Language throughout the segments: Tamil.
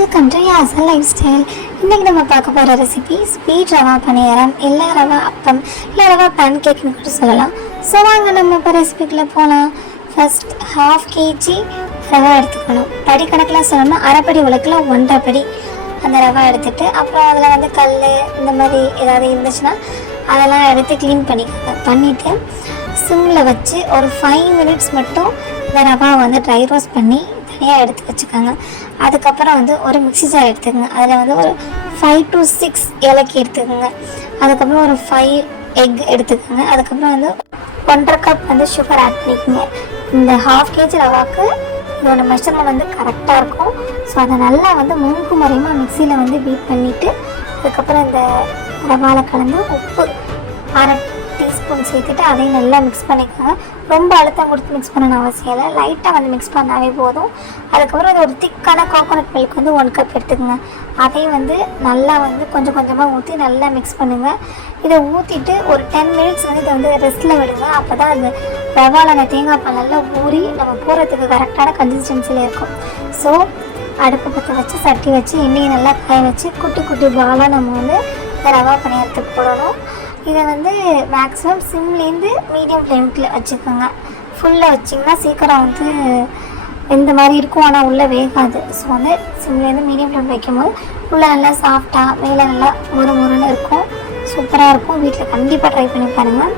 Welcome to Yasal lifestyle. இன்றைக்கி நம்ம பார்க்க போகிற ரெசிபி ஸ்வீட் ரவா பணியாரம், இல்லை ரவா அப்பம், இல்லை ரவா பேன் கேக்னு கூட சொல்லலாம். ஸோ வாங்க நம்ம இப்போ ரெசிபிக்குள்ளே போகலாம். ஃபஸ்ட் 1/2 kg ரவா எடுத்துக்கணும். படி கணக்கில் சொல்லணும்னா அரைப்படி உலக்கில் 1.5 படி அந்த ரவா எடுத்துகிட்டு, அப்புறம் அதில் வந்து கல் இந்த மாதிரி ஏதாவது இருந்துச்சுன்னா அதெல்லாம் எடுத்து க்ளீன் பண்ணிவிட்டு சிம்மில் வச்சு ஒரு 5 minutes மட்டும் இந்த ரவா வந்து ட்ரை ரோஸ்ட் பண்ணி தனியாக எடுத்து வச்சுக்கோங்க. அதுக்கப்புறம் வந்து ஒரு மிக்ஸி ஜார் எடுத்துக்கோங்க. அதில் வந்து ஒரு 5 to 6 ஏலக்கி எடுத்துக்கோங்க. அதுக்கப்புறம் ஒரு 5 எக் எடுத்துக்கோங்க. அதுக்கப்புறம் வந்து 1.5 கப் வந்து சுகர் ஆட் பண்ணிக்கோங்க. இந்த 1/2 kg ரவாவுக்கு இதோட மெஷர்மெண்ட் வந்து கரெக்டாக இருக்கும். ஸோ அதை நல்லா வந்து முழுக்கு முறையுமா மிக்சியில் வந்து பீட் பண்ணிவிட்டு, அதுக்கப்புறம் இந்த ரவாவில் கலந்து உப்பு 1/2 டீஸ்பூன் சேர்த்துட்டு அதையும் நல்லா மிக்ஸ் பண்ணிக்கோங்க. ரொம்ப அழுத்தம் கொடுத்து மிக்ஸ் பண்ணணும் அவசியம் இல்லை, லைட்டாக வந்து மிக்ஸ் பண்ணாவே போதும். அதுக்கப்புறம் இது ஒரு திக்கான கோகோனட் மில்க் வந்து 1 கப் எடுத்துக்கோங்க. அதையும் வந்து நல்லா வந்து கொஞ்சம் கொஞ்சமாக ஊற்றி நல்லா மிக்ஸ் பண்ணுங்கள். இதை ஊற்றிட்டு ஒரு 10 minutes வந்து இதை வந்து ரெஸ்ட்டில் விடுங்க. அப்போ தான் அந்த ரவாவில் அந்த தேங்காய் பால் நல்லா ஊறி நம்ம போகிறதுக்கு கரெக்டான கன்சிஸ்டன்சியில் இருக்கும். ஸோ அடுப்பு பற்ற வச்சு சட்டி வச்சு எண்ணெயை நல்லா காய வச்சு குட்டி குட்டி பாலாக நம்ம வந்து இந்த ரவா பணியாரத்துக்கு போடணும். இதை வந்து மேக்ஸிமம் சிம்லேருந்து மீடியம் ஃப்ளேமுக்கில் வச்சுக்கோங்க. ஃபுல்லாக வச்சிங்கன்னா சீக்கிரம் வந்து இந்த மாதிரி இருக்கும், ஆனால் உள்ளே வேகாது. ஸோ வந்து சிம்லேருந்து மீடியம் ஃப்ளேம் வைக்கும்போது உள்ளே நல்லா சாஃப்டாக மேலே நல்லா முறுமுறுன்னு இருக்கும். சூப்பராக இருக்கும். வீட்டில் கண்டிப்பாக ட்ரை பண்ணி பாருங்கள்,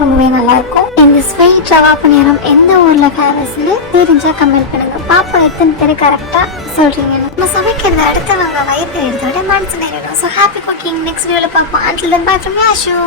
ரொம்பவே நல்லாயிருக்கும். இந்த ஸ்வீட் ரவா பணியாரம் எந்த ஊரில் ஃபேமஸ்ன்னு தெரிஞ்சால் கமெண்ட் பண்ணுங்கள். பாப்பா எத்தனை பேர் கரெக்டாக சொல்கிறீங்க. நம்ம சமைக்கிறது அடுத்தவங்க வயிற்று எடுத்த விட மனசு நேரிடும். So happy cooking. நெக்ஸ்ட் வீடியோவில் பார்ப்போம். Until then, bye from Yashu.